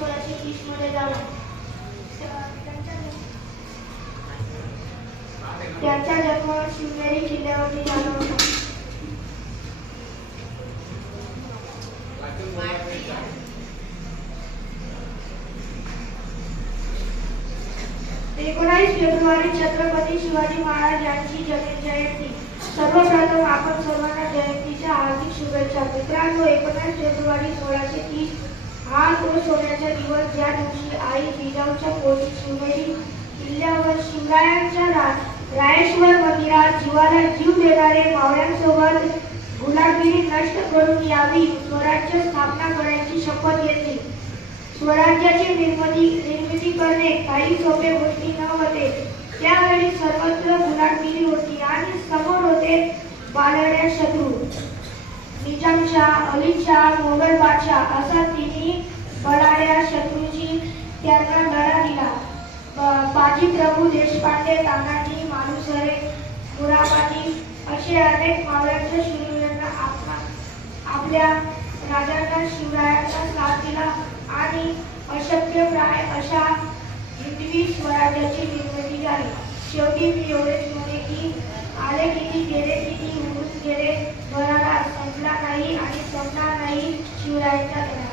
1630 मध्ये झाला. त्यांचा जन्म शिवनेरी किल्ल्यावरती झाला होता. 19 फेब्रुवारी छत्रपती शिवाजी महाराज यांची जयंती. सर्वप्रथम आपण सर्वांना जयंतीच्या हार्दिक शुभेच्छा. मित्रांनो, 19 फेब्रुवारी 1630 हा तो सोन्याचा दिवस ज्या दिवशी आई जिजाऊच्या पोटी शिवनेरी किल्ल्यावर शिवरायांच्या रायेश्वर मंदिरात जीवाला जीव देणारे मावळ्यांसोबत गुलामगिरी नष्ट करून यावी स्वराज्य स्थापना करण्याची शपथ घेतली. स्वराज्याची निर्मिती करणे काही सोपे गोष्टी नव्हते. त्यावेळी सर्वत्र गुलामगिरी होती आणि समोर होते बालड्या शत्रू. निजामशाह, अलीशाह, मोगल बादशाह असा तिन्ही बलाढ्या शत्रूंची त्यांना लढा दिला. बाजी प्रभू देशपांडे, तानाजी मालुसरे, मुराबाजी असे अनेक मावळ्यांच्या शूरवीरांना आपल्या राजांना शिवरायांचा साथ दिला आणि अशक्यप्राय अशा हिंदवी स्वराज्याची निर्मिती झाली. शेवटी मी एवढेच म्हणे की आले किती गेले किती उडून गेले, बराडा संपला नाही आणि संपणार नाही शिवरायांचा